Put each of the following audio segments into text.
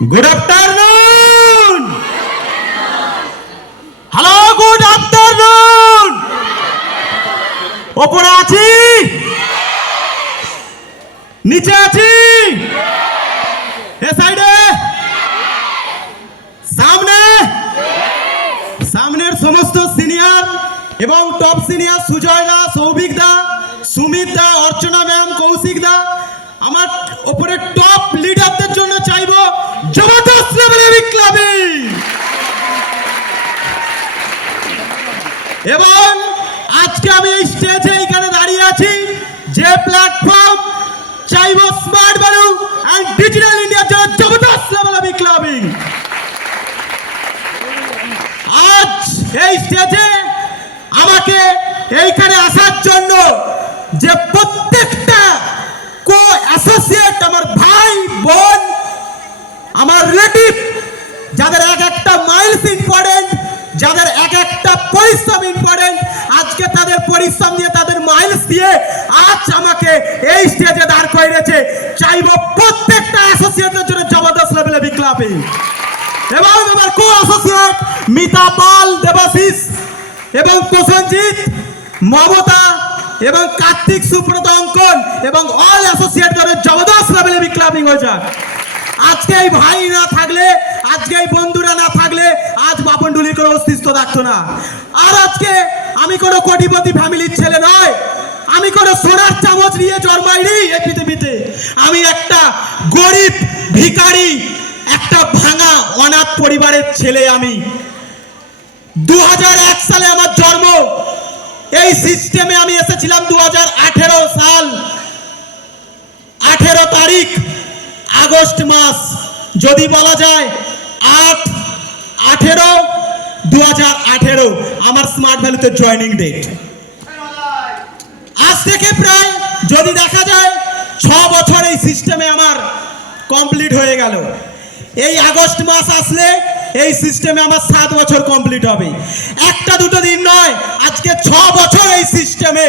Good afternoon. Hello, good afternoon. ওপরে আছি, নিচে আছি, এ সাইডে, সামনে, সামনের সমস্ত সিনিয়র এবং টপ সিনিয়র সুজয় দা, সৌভিক দা, সুমিত দা, অর্চনা ম্যাম, কৌশিক দা, আমার ওপরে টপ লিডারদের জন্য চাইবো জবরদস্ত লেভেলের বিপ্লবী। এবং আজকে আমি এই স্টেজে এইখানে দাঁড়িয়ে আছি, যে প্ল্যাটফর্ম চাইবো স্মার্ট ভ্যালু এন্ড ডিজিটাল ইন্ডিয়ার জন্য জবরদস্ত লেভেলের বিপ্লবী। আজ এই স্টেজে আমাকে এইখানে আসার জন্য যে প্রত্যেকটা কো অ্যাসোসিয়েট, আমার ভাই বোন, আমার রিলেটিভ, যাদের এক একটা মাইলস ইম্পর্টেন্ট, যাদের এক একটা পরিশ্রম ইম্পর্টেন্ট, আজকে তাদের পরিশ্রম দিয়ে, তাদের মাইলস দিয়ে আজ আমাকে এই স্টেজে দাঁড় করিয়েছে। চাইবো প্রত্যেকটা অ্যাসোসিয়েটের জন্য জবরদস্ত লেভেলে বিপ্লবী। এবং আমার কো অ্যাসোসিয়েট মিতা পাল, দেবাশিস এবং প্রসেনজিৎ, মমতা এবং কার্তিক, সুব্রত, অঙ্কন এবং অল অ্যাসোসিয়েট দলের জবরদস্ত লেভেলে বিপ্লবী হয়ে যাক। আজকে এই ভাই না থাকলে, আজকে এই বন্ধুরা না থাকলে আজ বাপনডুলির কোনো অস্তিত্ব থাকতো না। আর আজকে আমি কোনো কোটিপতি ফ্যামিলির ছেলে নয়, আমি কোনো সোনার চামচ নিয়ে জন্মাইনি এই পৃথিবীতে। আমি একটা গরিব ভিখারি, একটা ভাঙা অনাথ পরিবারের ছেলে। আমি 2001 সালে আমার জন্ম। এই সিস্টেমে আমি এসেছিলাম 2018 সাল 18 তারিখ আগস্ট মাস, যদি বলা যায় 8/18/2018 আমার স্মার্ট ভ্যালুতে জয়েনিং ডেট। আজ থেকে প্রায় যদি দেখা যায় 6 বছর এই সিস্টেমে আমার কমপ্লিট হয়ে গেল। এই আগস্ট মাস আসলে এই সিস্টেমে আমার 7 বছর কমপ্লিট হবে। একটা দুটো দিন নয়, আজকে 6 বছর এই সিস্টেমে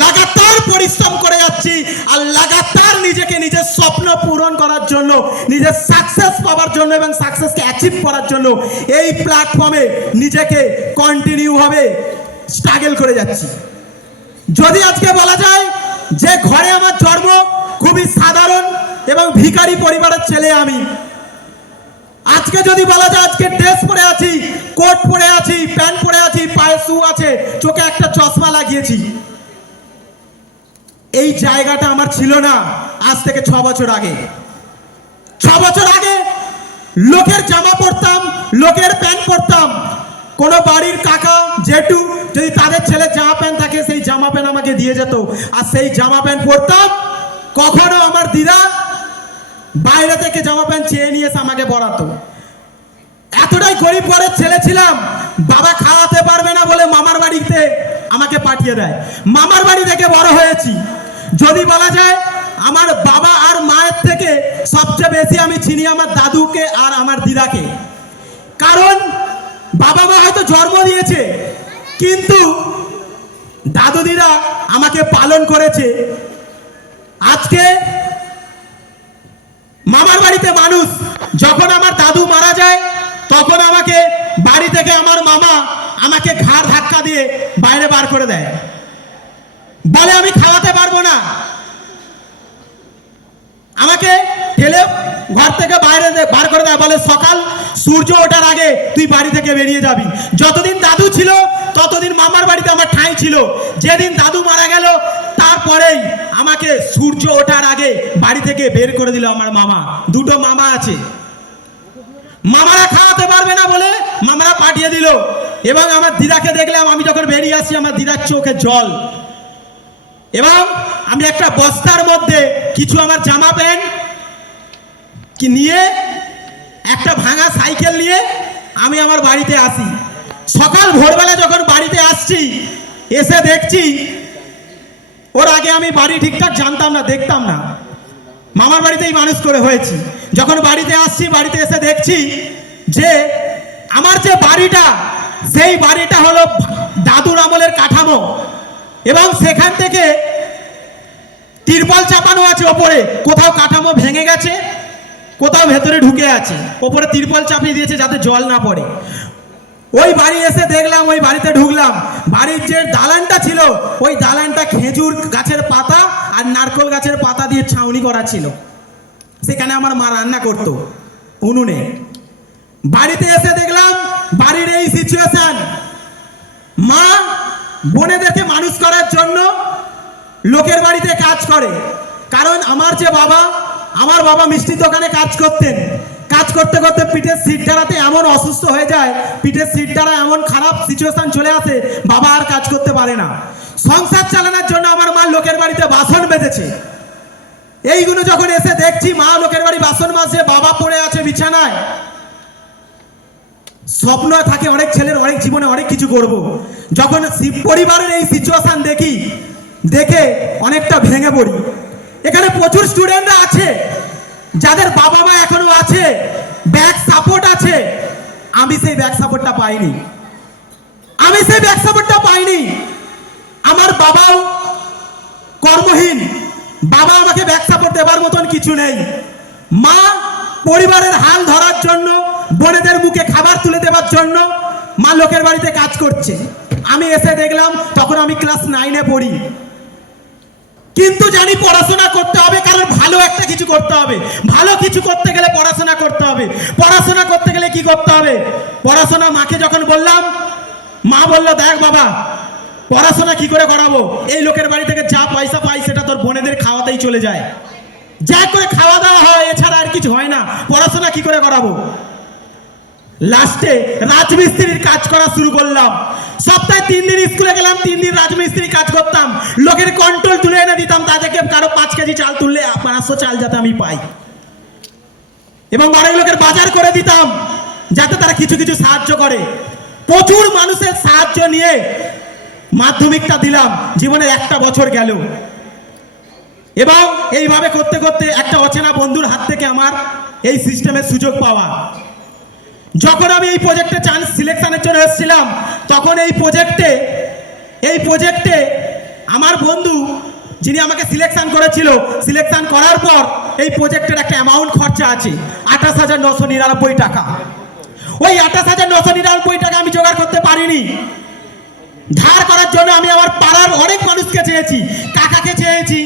লাগাতার পরিশ্রম করে যাচ্ছি। আর লাগাতার নিজেকে নিজের স্বপ্ন পূরণ করার জন্য, নিজের সাকসেস পাওয়ার জন্য এবং সাকসেসকে অ্যাচিভ করার জন্য এই প্ল্যাটফর্মে নিজেকে কন্টিনিউ ভাবে স্ট্রাগল করে যাচ্ছি। যদি আজকে বলা যায় যে ঘরে আমার জন্ম, খুবই সাধারণ এবং ভিখারি পরিবারের ছেলে আমি। আজকে যদি বলা যায় আজকে ড্রেস পরে আছি, কোট পরে আছি, প্যান্ট পরে আছি, পায়ে শু আছে, চোখে একটা চশমা লাগিয়েছি, এই জায়গাটা আমার ছিল না আজ থেকে 6 বছর আগে। 6 বছর আগে লোকের জামা পরতাম, লোকের প্যান্ট পরতাম। কোনো বাড়ির কাকা জেঠু যদি তাদের ছেলে জামা প্যান্ট থাকে, সেই জামা প্যান্ট আমাকে দিয়ে যেত, আর সেই জামা প্যান্ট পরতাম। কখনো আমার দিদা বাইরে থেকে জামা প্যান্ট চেয়ে নিয়ে এসে আমাকে পরাতো। এতটাই গরিব ঘরের ছেলে ছিলাম, বাবা খাওয়াতে পারবে না বলে মামার বাড়িতে আমাকে পাঠিয়ে দেয়। মামার বাড়ি থেকে বড় হয়েছি। যদি বলা যায় আমার বাবা আর মায়ের থেকে সবচেয়ে বেশি আমি চিনি আমার দাদুকে আর আমার দিদাকে। কারণ বাবা মা হয়তো জন্ম দিয়েছে, কিন্তু দাদু দিদা আমাকে পালন করেছে। আজকে মামার বাড়িতে মানুষ, যখন আমার দাদু মারা যায় তখন আমাকে বাড়ি থেকে আমার মামা আমাকে ঘাড় ধাক্কা দিয়ে বাইরে বার করে দেয়, বলে আমি খাওয়াতে পারবো না। আমাকে ঠেলে ঘর থেকে বাইরে বার করে দেয়, বলে সকাল সূর্য ওঠার আগে তুই বাড়ি থেকে বেরিয়ে যাবি। যতদিন দাদু ছিল ততদিন মামার বাড়িতে আমার ঠাঁই ছিল। যেদিন দাদু মারা গেল তারপরেই আমাকে সূর্য ওঠার আগে বাড়ি থেকে বের করে দিল আমার মামা। দুটো মামা আছে, মামারা খাওয়াতে পারবে না বলে মামারা পাঠিয়ে দিল। এবং আমার দিদাকে দেখলাম, আমি যখন বেরিয়ে আসি আমার দিদার চোখে জল। এবং আমি একটা বস্তার মধ্যে কিছু আমার জামা প্যান্ট কি নিয়ে, একটা ভাঙা সাইকেল নিয়ে আমি আমার বাড়িতে আসি। সকাল ভোরবেলা যখন বাড়িতে আসছি, এসে দেখছি, ওর আগে আমি বাড়ি ঠিকঠাক জানতাম না, দেখতাম না, মামার বাড়িতেই মানুষ করে হয়েছি। যখন বাড়িতে আসছি, বাড়িতে এসে দেখছি যে আমার যে বাড়িটা, সেই বাড়িটা হলো দাদুর আমলের কাঠামো। এবং সেখান থেকে তিরপল চাপানো আছে ওপরে, কোথাও কাঠামো ভেঙে গেছে, কোথাও ভেতরে ঢুকে আছে, ওপরে তিরপল চাপিয়ে দিয়েছে যাতে জল না পড়ে। ওই বাড়ি এসে দেখলাম, ওই বাড়িতে ঢুকলাম, বাড়ির যে দালানটা ছিল ওই দালানটা খেজুর গাছের পাতা আর নারকেল গাছের পাতা দিয়ে ছাউনি করা ছিল। সেখানে আমার মা রান্না করতো উনুনে। বাড়িতে এসে দেখলাম বাড়ির এই সিচুয়েশন। মা বোনেদেরকে মানুষ করার জন্য লোকের বাড়িতে কাজ করে। কারণ আমার বাবা মিষ্টির দোকানে কাজ করতেন। কাজ করতে করতে পিঠের সিট দ্বারাতে এমন অসুস্থ হয়ে যায়, পিঠের সিট দ্বারা এমন খারাপ সিচুয়েশন চলে আসে, বাবা আর কাজ করতে পারে না। সংসার চালানোর জন্য আমার মা লোকের বাড়িতে বাসন মেজেছে। এইগুলো যখন এসে দেখছি মা লোকের বাড়ি বাসন মাজছে, বাবা পড়ে আছে বিছানায়। স্বপ্ন থাকে অনেক ছেলের, অনেক জীবনে অনেক কিছু করব। যখন পরিবারের এই সিচুয়েশন দেখে অনেকটা ভেঙে পড়ি। এখানে প্রচুর স্টুডেন্টরা আছে যাদের বাবা মা এখনো আছে, ব্যাক সাপোর্ট আছে। আমি সেই ব্যাক সাপোর্টটা পাইনি। আমার বাবাও কর্মহীন, বাবা আমাকে ব্যাক সাপোর্ট দেবার মতন কিছু নেই। মা পরিবারের হাল ধরার জন্য, বোনেদের মুখে খাবার তুলে দেওয়ার জন্য মা লোকের বাড়িতে কাজ করছে। আমি এসে দেখলাম, তখন আমি ক্লাস 9-এ পড়ি। কিন্তু জানি পড়াশোনা করতে হবে, কারণ ভালো একটা কিছু করতে হবে। ভালো কিছু করতে গেলে পড়াশোনা করতে হবে। পড়াশোনা করতে গেলে কি করতে হবে? পড়াশোনা মাকে যখন বললাম, মা বলল, দেখ বাবা, পড়াশোনা কি করে করাবো? এই লোকের বাড়ি থেকে যা পয়সা পাই সেটা তোর বোনেদের খাওয়াতেই চলে যায়, যা করে খাওয়া দাওয়া হয়, এছাড়া আর কিছু হয় না। পড়াশোনা কি করে করাবো? লাস্টে রাজমিস্ত্রির কাজ করা শুরু করলাম। সপ্তাহে 3 দিন স্কুলে গেলাম, 3 দিন রাজমিস্ত্রি কাজ করতাম। লোকের কন্ট্রোল তুলে এনে দিতাম, তাদেরকে কারো 5 কেজি চাল তুললে 500 চাল যাতে আমি পাই, এবং অনেক লোকের বাজার করে দিতাম যাতে তারা কিছু কিছু সাহায্য করে। প্রচুর মানুষের সাহায্য নিয়ে মাধ্যমিকটা দিলাম। জীবনের একটা বছর গেল, এবং এইভাবে করতে করতে একটা অচেনা বন্ধুর হাত থেকে আমার এই সিস্টেমের সুযোগ পাওয়া। যখন আমি এই প্রজেক্টে চান্স সিলেকশনের জন্য এসেছিলাম, তখন এই প্রজেক্টে আমার বন্ধু যিনি আমাকে সিলেকশন করেছিল, সিলেকশন করার পর এই প্রজেক্টের একটা অ্যামাউন্ট খরচা আছে 28,999 টাকা। ওই 28,999 টাকা আমি জোগাড় করতে পারিনি। ধার করার জন্য আমি আমার পাড়ার অনেক মানুষকে চেয়েছি, কাকাকে চেয়েছি,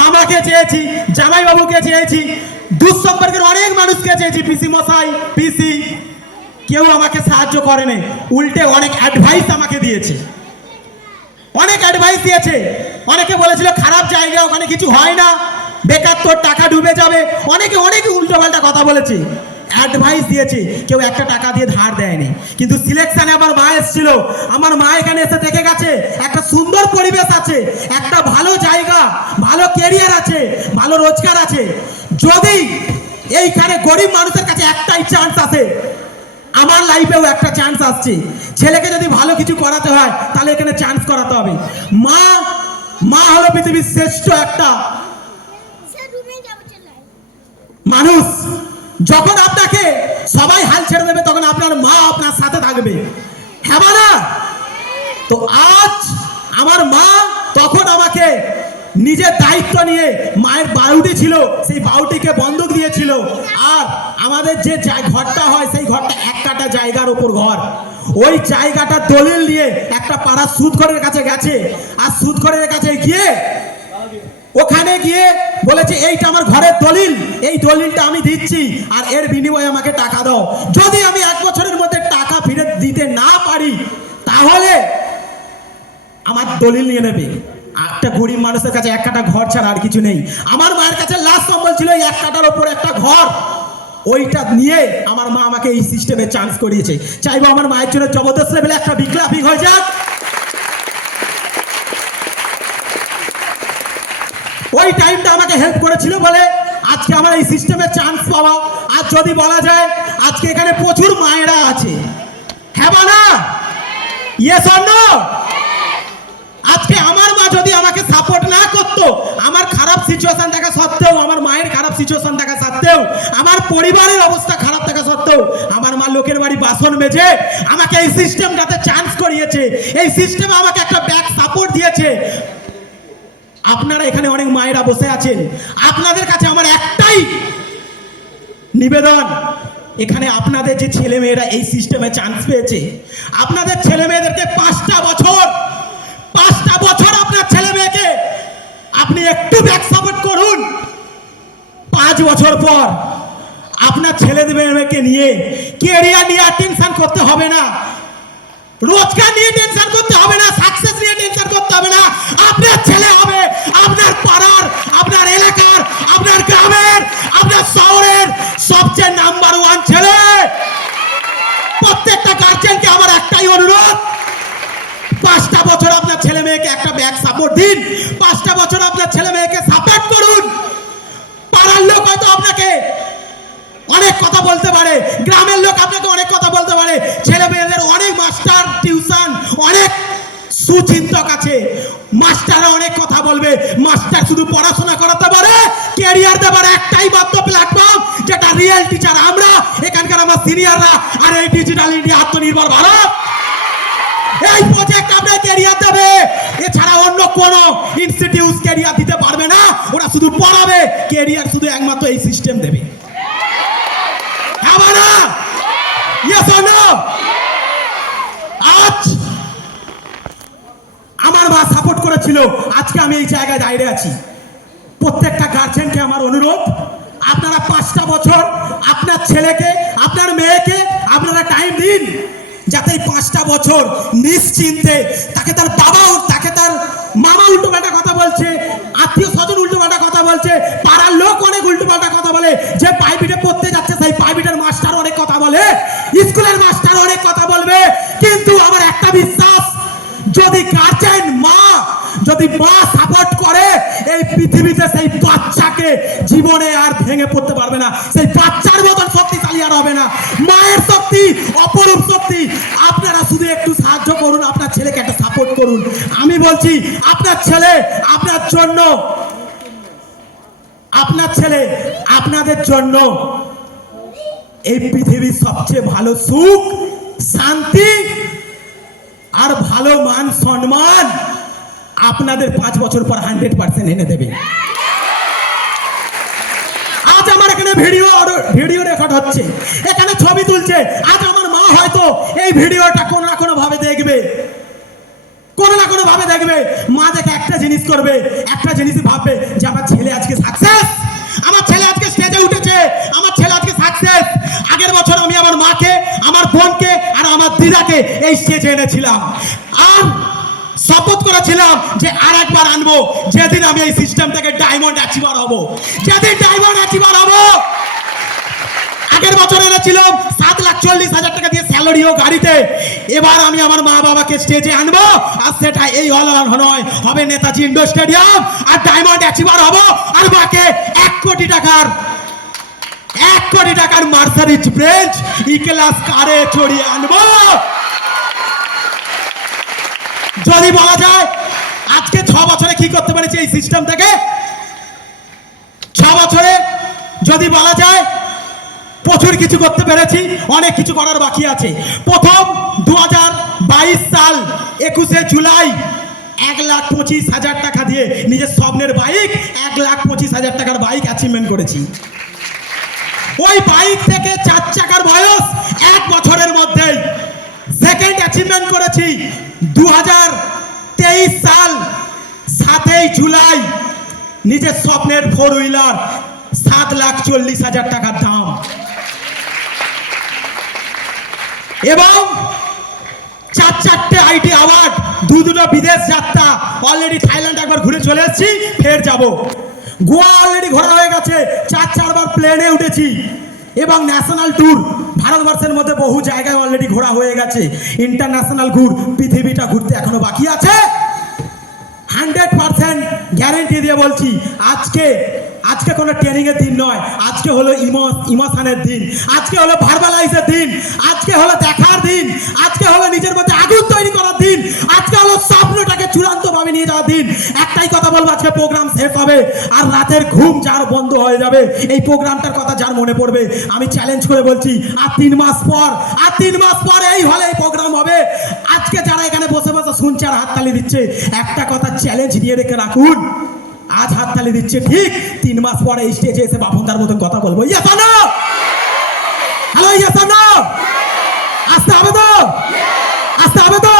মামাকে চেয়েছি, জামাইবাবুকে চেয়েছি, দূর সম্পর্কের অনেক মানুষকে চেয়েছি, পিসি মশাই, পিসি। কেউ আমাকে সাহায্য করেনি, উল্টে অনেক অ্যাডভাইস আমাকে দিয়েছে। অনেকে বলেছিল খারাপ জায়গা, ওখানে কিছু হয় না, বেকার, তোর টাকা ডুবে যাবে। অনেকে উল্টোপাল্টা কথা বলেছে, অ্যাডভাইস দিয়েছে, কেউ একটা টাকা দিয়ে ধার দেয়নি। কিন্তু সিলেকশনে আমার মা এসেছিল। আমার মা এখানে এসে দেখে গেছে একটা সুন্দর পরিবেশ আছে, একটা ভালো জায়গা, ভালো ক্যারিয়ার আছে, ভালো রোজগার আছে। যদি এইখানে গরিব মানুষের কাছে একটাই চান্স আছে, আমার লাইফেও একটা চান্স আসছে। ছেলেকে যদি ভালো কিছু করাতে হয় তাহলে এখানে চান্স করাতে হবে। মা হলো পৃথিবীর শ্রেষ্ঠ একটা মানুষ। যখন আপনাকে সবাই হাল ছেড়ে দেবে, তখন আপনার মা আপনার সাথে থাকবে, হ্যাঁ না? তো আজ আমার মা তখন আমাকে নিজের দায়িত্ব নিয়ে, মায়ের বাউটি ছিল, সেই বাউটিকে বন্ধক দিয়েছিল। আর আমাদের যে ঘরটা হয়, সেই ঘরটা 1 কাঠা জায়গার উপর ঘর। ওই জায়গাটা দলিল নিয়ে একটা পাড়ার সুদখোরের কাছে গেছে, আর সুদখোরের কাছে ওখানে গিয়ে বলেছে, এইটা আমার ঘরের দলিল, এই দলিলটা আমি দিচ্ছি, আর এর বিনিময়ে আমাকে টাকা দাও। যদি আমি 1 বছরের মধ্যে টাকা ফেরত দিতে না পারি, তাহলে আমার দলিল নিয়ে নেবে। একটা গরিব মানুষের কাছে 1 কাঠা ঘর ছাড়া আর কিছু নেই। আমার মায়ের কাছে লাস্ট সম্বল ছিল 1 কাঠার ওপর একটা ঘর। ওইটা নিয়ে আমার মা আমাকে এই সিস্টেমে চান্স করিয়েছে। চাইবো আমার মায়ের জন্য জবরদস্ত লেভেলে একটা বিপ্লবী হয়ে যাক। ওই টাইমটা আমাকে হেল্প করেছিল বলে আজকে আমার এই সিস্টেমে চান্স পাওয়া। আর যদি বলা যায়, আজকে এখানে প্রচুর মায়েরা আছে, হ্যাঁ না? Yes or no? আজকে আমার মা যদি আমাকে সাপোর্ট না করতো, আমার খারাপ সিচুয়েশন থাকা সত্ত্বেও, আমার মায়ের খারাপ সিচুয়েশন থাকা সত্ত্বেও, আমার পরিবারের অবস্থা খারাপ থাকা সত্ত্বেও, আমার মা লোকের বাড়ি বাসন মেজে আমাকে এই সিস্টেমটাতে চান্স করিয়েছে। এই সিস্টেম আমাকে একটা ব্যাক সাপোর্ট দিয়েছে। আপনারা এখানে অনেক মায়েরা বসে আছেন, আপনাদের কাছে আমার একটাই নিবেদন, এখানে আপনাদের যে ছেলে মেয়েরা এই সিস্টেমে চান্স পেয়েছে, আপনাদের ছেলে মেয়েদেরকে 5টা বছর আপনার ছেলে মেয়েকে আপনি একটু ব্যাক সাপোর্ট করুন। 5 বছর পর আপনার ছেলে মেয়েকে নিয়ে কেরিয়ার নিয়ে টেনশন করতে হবে না, রোজগার নিয়ে টেনশন করতে হবে না, সাকসেস নিয়ে টেনশন করতে হবে না। আপনার ছেলে হবে আপনার পাড়ার, আপনার এলাকার, আপনার গ্রামের, আপনার শহরের সবচেয়ে নাম্বার 1 ছেলে। প্রত্যেকটা গার্জেনকে আমার একটাই অনুরোধ, 5টা বছর আপনার ছেলে মেয়েকে একটা ব্যাক সাপোর্ট দিন, 5টা বছর আপনার ছেলে মেয়েকে সাপোর্ট করুন। পাড়ার লোক হয়তো আপনাকে অনেক কথা বলতে পারে, গ্রামের লোক আপনাকে অনেক কথা বলতে পারে, ছেলে মেয়েদের অনেক মাস্টার টিউশন, অনেক সুচিন্তক আছে, মাস্টাররা অনেক কথা বলবে। মাস্টার শুধু পড়াশোনা করাতে পারে, ক্যারিয়ার দেবার একটাই মাত্র প্ল্যাটফর্ম, যেটা রিয়েল টিচার আমরা, এখানকার আমার সিনিয়ররা, আর এই ডিজিটাল ইন্ডিয়া আত্মনির্ভর ভারত, এই প্রজেক্ট আপনার ক্যারিয়ার দেবে। এছাড়া অন্য কোনো ইনস্টিটিউট ক্যারিয়ার দিতে পারবে না, ওরা শুধু পড়াবে, ক্যারিয়ার শুধু একমাত্র এই সিস্টেম দেবে। আজ আমার মা সাপোর্ট করেছিল, আজকে আমি এই জায়গায় দাঁড়িয়ে আছি। প্রত্যেকটা গার্জেনকে আমার অনুরোধ, আপনারা 5টা বছর আপনার ছেলেকে, আপনার মেয়েকে আপনারা টাইম দিন, যাতে 5টা বছর নিশ্চিন্তে তাকে তার বাবা, তাকে তার মামা উল্টোপাল্টা কথা বলছে, আত্মীয় স্বজন উল্টোপাল্টা কথা বলছে, পাড়ার লোক অনেক উল্টোপাল্টা কথা বলে, যে প্রাইভেটে পড়তে যাচ্ছে সেই প্রাইভেটের মাস্টার অনেক কথা বলে, স্কুলের মাস্টার অনেক কথা বলবে, কিন্তু আমার একটা বিশ্বাস, যদি গার্জেন যদি মা সাপোর্ট করে, এই পৃথিবীতে সেই বাচ্চাকে জীবনে আর ভেঙে পড়তে পারবে না, সেই বাচ্চার মতন শক্তিশালী আর হবে না। মায়ের শক্তি অপরূপ শক্তি। আপনারা শুধু একটু সাহায্য করুন, আপনার ছেলেকে একটা সাপোর্ট করুন। আমি বলছি, আপনার ছেলে আপনার জন্য, আপনার ছেলে আপনাদের জন্য এই পৃথিবীর সবচেয়ে ভালো সুখ, শান্তি আর ভালো মান সম্মান আপনাদের 5 বছর পর 100% এনে দেবে। আজ আমার এখানে ভিডিও রেকর্ড হচ্ছে, এখানে ছবি তুলছে, আজ আমার মা হয়তো এই ভিডিওটা কোনো না কোনো ভাবে দেখবে, মা দেখে একটা জিনিস করবে, একটা জিনিস ভাববে যে আমার ছেলে আজকে সাকসেস, আমার ছেলে আজকে স্টেজে উঠেছে, আমার ছেলে আজকে সাকসেস। আগের বছর আমি আমার মাকে, আমার বোনকে আর আমার দিদাকে এই স্টেজে এনেছিলাম, আর শপথ করেছিলাম যে আর একবার আনবো, যেদিন আমি এই সিস্টেম থেকে ডায়মন্ড অ্যাচিভার হব, যেদিন ডায়মন্ড অ্যাচিভার হব। আগের বছর এনেছিলাম 7,40,000 টাকা দিয়ে স্যালারি ও গাড়িতে, এবার আমি আমার মা বাবাকে স্টেজে আনবো, আর সেটা এই হল নয়, হবে নেতাজি ইন্ডোর স্টেডিয়াম, আর ডায়মন্ড অ্যাচিভার হব, আর মাকে 1 কোটি টাকার মার্সারিজ ব্রেঞ্চ ই-ক্লাস কারে চড়িয়ে আনবো। যদি বলা যায় আজকে 6 বছরে কি করতে পেরেছি এই সিস্টেম থেকে, 6 বছরে যদি বলা যায় প্রচুর কিছু করতে পেরেছি, অনেক কিছু করার বাকি আছে। প্রথম 2022 সাল 21শে জুলাই 1,25,000 টাকা দিয়ে নিজের স্বপ্নের বাইক, 1,25,000 টাকার বাইক অ্যাচিভমেন্ট করেছি। ওই বাইক থেকে 4 চাকার বয়স 1 বছরের মধ্যেই সেকেন্ড অ্যাচিভমেন্ট করেছি। 2023 সাল 7ই জুলাই নিজের স্বপ্নের 4 হুইলার 7,40,000 টাকার দাম, এবং 4টে আইটি অ্যাওয়ার্ড, 2টো বিদেশ যাত্রা, অলরেডি থাইল্যান্ড একবার ঘুরে চলে এসেছি, ফের যাব। গোয়া অলরেডি ঘোরা হয়ে গেছে, 4বার প্লেনে উঠেছি, এবং ন্যাশনাল ট্যুর ভারতবর্ষের মধ্যে বহু জায়গায় অলরেডি ঘোরা হয়ে গেছে। ইন্টারন্যাশনাল পৃথিবীটা ঘুরতে এখনো বাকি আছে। 100% গ্যারেন্টি দিয়ে বলছি, আজকে কোনো ট্রেনিং এর দিন নয়, আজকে হলো ইমোশনের দিন, আজকে হলো ভার্বালাইজের দিন, আজকে হলো দেখার দিন, আজকে হলো নিজের মধ্যে আগুন তৈরি করার দিন, আজকে হলো স্বপ্নটাকে চূড়ান্তভাবে নিয়ে যাওয়ার দিন। একটাই কথা বলবো, আজকে প্রোগ্রাম শেষ হবে আর রাতের ঘুম যার বন্ধ হয়ে যাবে, এই প্রোগ্রামটার কথা যার মনে পড়বে, আমি চ্যালেঞ্জ করে বলছি, আর 3 মাস পর এই হলে এই প্রোগ্রাম হবে। আজকে যারা এখানে বসে বসে শুনছে আর হাততালি দিচ্ছে, একটা কথা চ্যালেঞ্জ নিয়ে রেখে রাখুন, আজ হাততালি দিচ্ছে ঠিক 3 মাস পরে স্টেজে এসে বাপনদার মতন কথা বলবো। Yes or no? Hello, yes or no? আসতে হবে তো, আসতে হবে তো।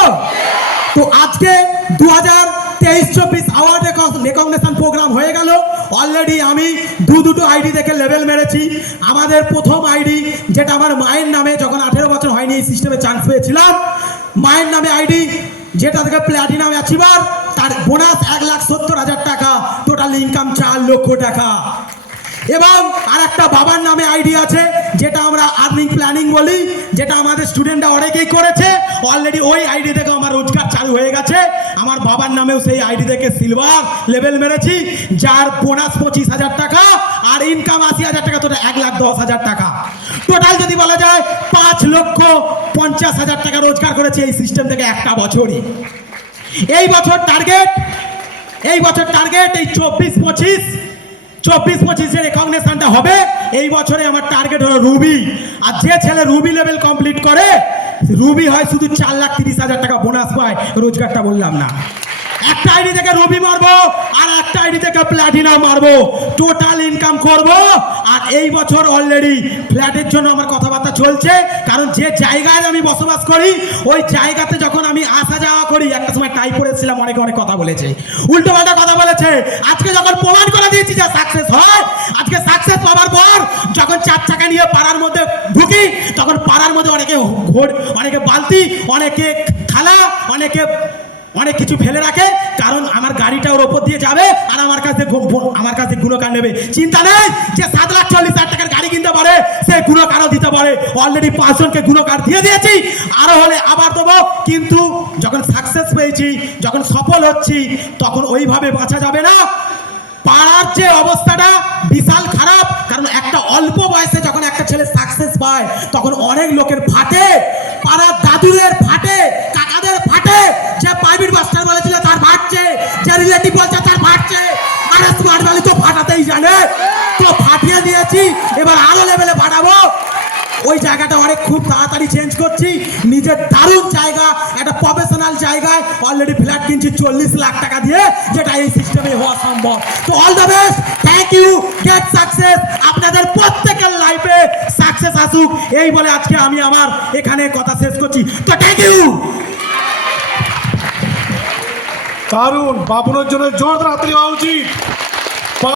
তো আজকে 2023-24 অ্যাওয়ার্ড রেকগনিশন প্রোগ্রাম হয়ে গেল। অলরেডি আমি দুটো আইডি থেকে লেভেল মেরেছি। আমাদের প্রথম আইডি যেটা আমার মায়ের নামে, যখন 18 বছর হয়নি এই সিস্টেমে চান্স পেয়েছিলাম, মায়ের নামে আইডি যেটা থেকে প্ল্যাটিনাম অ্যাচিভার, তার বোনাস 1,70,000 টাকা, টোটাল ইনকাম 4 লক্ষ টাকা। এবং আর একটা বাবার নামে আইডি আছে যেটা আমরা আর্নিং প্ল্যানিং বলি, যেটা আমাদের স্টুডেন্টরা অনেকেই করেছে। অলরেডি ওই আইডি থেকে আমার রোজগার চালু হয়ে গেছে। আমার বাবার নামেও সেই আইডি থেকে সিলভার লেভেল মেরেছি, যার বোনাস 25,000 টাকা আর ইনকাম 80,000 টাকা, তোটা 1,10,000 টাকা। টোটাল যদি বলা যায় 5,50,000 টাকা রোজগার করেছি এই সিস্টেম থেকে একটা বছরই। এই বছর টার্গেট এই 24-25 যে রেকগনিশনটা হবে এই বছরে আমার টার্গেট হলো রুবি। আর যে ছেলে রুবি লেভেল কমপ্লিট করে, রুবি হয় শুধু 4,30,000 টাকা বোনাস পায়, রোজগারটা বললাম না। একটা আইডি থেকে রুবি মারবো আর একটা আইডি থেকে প্ল্যাটিনাম মারবো, টোটাল ইনকাম করব। আর এই বছর অলরেডি ফ্ল্যাটের জন্য আমার কথাবার্তা চলছে, কারণ যে জায়গায় আমি বসবাস করি ওই জায়গাতে যখন আমি আসা যাওয়া করি, একটা সময় টাই করেছিলাম, অনেকে অনেক কথা বলেছে, উল্টো পাল্টা কথা বলেছে। আজকে যখন প্রমাণ করে দিয়েছি যে সাকসেস হয়, আজকে সাকসেস পাওয়ার পর যখন 4 চাকা নিয়ে পাড়ার মধ্যে ঢুকি, তখন পাড়ার মধ্যে অনেকে বালতি, অনেকে থালা, অনেক কিছু ফেলে রাখে, কারণ আমার গাড়িটা ওর ওপর দিয়ে যাবে আর আমার কাছে গুণকার নেবে। চিন্তা নেই যে 7,40,000 টাকার গাড়ি কিনতে পারে, সে গুণকারও দিতে পারে। অলরেডি 5 জনকে গুণকার দিয়ে দিয়েছি, আরো হলে আবার দেবো। কিন্তু যখন সাকসেস পেয়েছি, যখন সফল হচ্ছি, তখন ওইভাবে বাঁচা যাবে না। পাড়ার যে অবস্থাটা বিশাল খারাপ, কারণ একটা অল্প বয়সে যখন একটা ছেলে সাকসেস পায়, তখন অনেক লোকের ফাটে, পাড়ার দাদুদের ফাটে, কাকাদের ফাটে, যে প্রাইভেট মাস্টার বলেছিল তার ফাটছে, যে রিলেটিভ বলছে তার ফাটছে। আর স্মার্ট ভ্যালি তো ফাটাতেই জানে, তো ফাটিয়ে দিয়েছি, এবার আরো লেভেলে ফাটাবো। ওই জায়গাটা অনেক খুব তাড়াতাড়ি চেঞ্জ করছি, নিজের দারুণ জায়গা, একটা প্রফেশনাল জায়গায় অলরেডি ফ্ল্যাট কিনছি 40 লাখ টাকা দিয়ে, যেটা এই সিস্টেমে হওয়া সম্ভব। তো all the best, thank you, get success, আপনাদের প্রত্যেকের লাইফে সাকসেস আসুক, এই বলে আজকে আমি আমার এখানে কথা শেষ করছি। তো থ্যাংক ইউ। দারুণ, বাবুনের জন্য জোরদার হাততালি হওয়া উচিত।